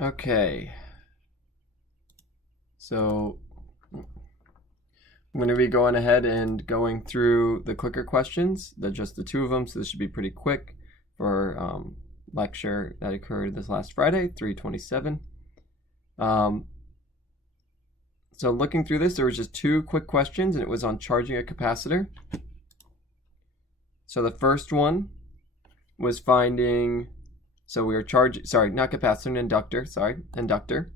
Okay. So I'm going to be going ahead and going through the quicker questions. They're just the two of them, so this should be pretty quick for lecture that occurred this last Friday, 3/27. So looking through this, there was just two quick questions, and it was on charging a capacitor. So the first one was finding, so we were charging, sorry, not capacitor, an inductor, inductor.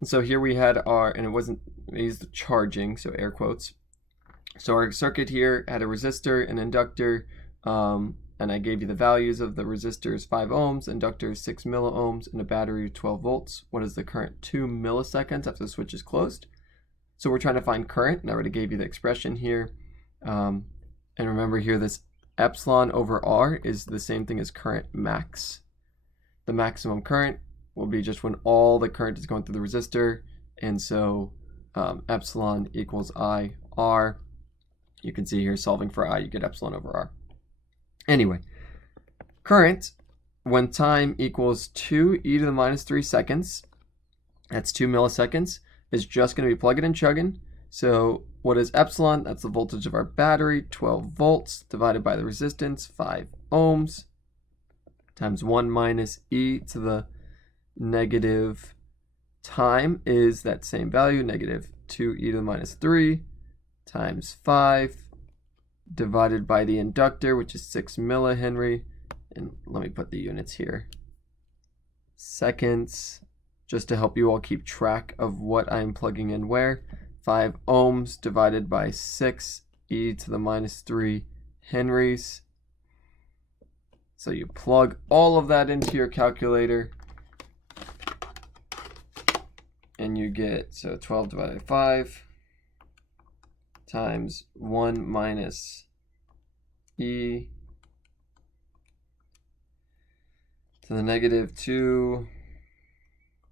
And so here we had our, and it wasn't, we used the charging, so air quotes. So our circuit here had a resistor, an inductor, and I gave you the values of the resistors 5 ohms, inductors 6 milliohms, and a battery 12 volts. What is the current? 2 milliseconds after the switch is closed. So we're trying to find current, and I already gave you the expression here. And remember here, this epsilon over R is the same thing as current max. The maximum current will be just when all the current is going through the resistor, and so epsilon equals I R. You can see here, solving for I, you get epsilon over R. Anyway, current, when time equals 2 e to the minus 3 seconds, that's 2 milliseconds, is just going to be plugging and chugging. So what is epsilon? That's the voltage of our battery, 12 volts, divided by the resistance, 5 ohms, times 1 minus e to the negative time is that same value, negative 2 e to the minus 3, times 5, divided by the inductor, which is 6 millihenry. And let me put the units here. Seconds, just to help you all keep track of what I'm plugging in where. 5 ohms divided by 6 e to the minus 3 henries. So you plug all of that into your calculator, and you get, so 12 divided by 5 times 1 minus e to the negative 2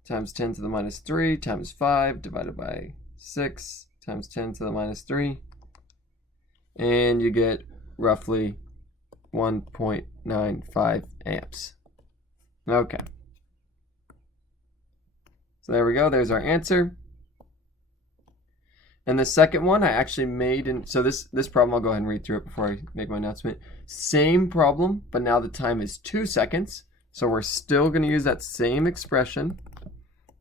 times 10 to the minus 3 times 5 divided by 6 times 10 to the minus 3. And you get roughly 1.95 amps. Okay. So there we go. There's our answer. And the second one I actually made, and so this problem, I'll go ahead and read through it before I make my announcement. Same problem, but now the time is 2 seconds. So we're still going to use that same expression,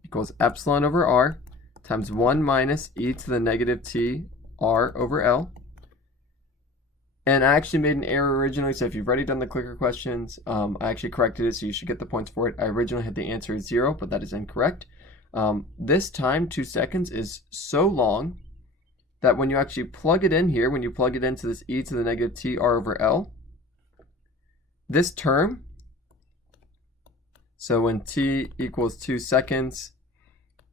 equals epsilon over R times 1 minus e to the negative t R over L. And I actually made an error originally, so if you've already done the clicker questions, I actually corrected it, so you should get the points for it. I originally had the answer as 0, but that is incorrect. This time, 2 seconds, is so long that when you actually plug it in here, when you plug it into this e to the negative t R over L, this term, so when t equals 2 seconds,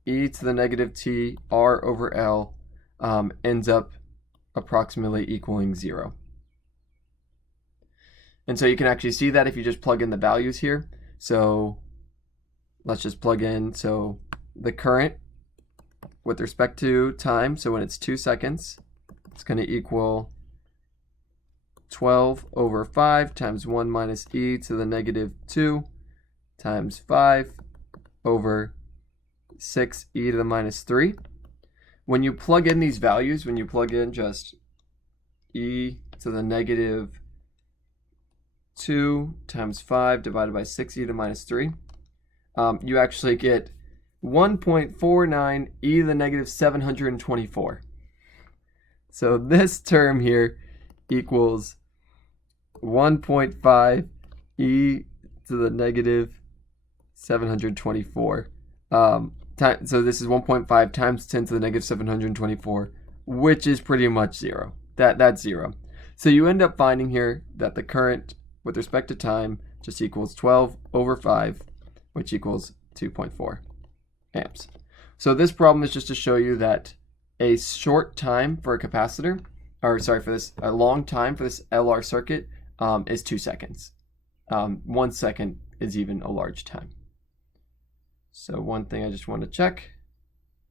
e to the negative t R over L ends up approximately equaling 0. And so you can actually see that if you just plug in the values here. So let's just plug in, so the current with respect to time, so when it's 2 seconds, it's going to equal 12 over 5 times 1 minus e to the negative 2 times 5 over 6 e to the minus 3. When you plug in these values, when you plug in just e to the negative 2 times 5 divided by 6 e to the minus 3, you actually get 1.49 e to the negative 724. So this term here equals 1.5 e to the negative 724. So this is 1.5 times 10 to the negative 724, which is pretty much 0. That's 0. So you end up finding here that the current with respect to time just equals 12 over 5, which equals 2.4 amps. So this problem is just to show you that a short time for a capacitor, or sorry, for this, a long time for this LR circuit is 2 seconds. 1 second is even a large time. So one thing I just want to check.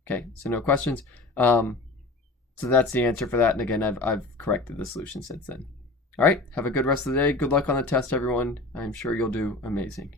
Okay, so no questions. So that's the answer for that. And again, I've corrected the solution since then. All right, have a good rest of the day. Good luck on the test, everyone. I'm sure you'll do amazing.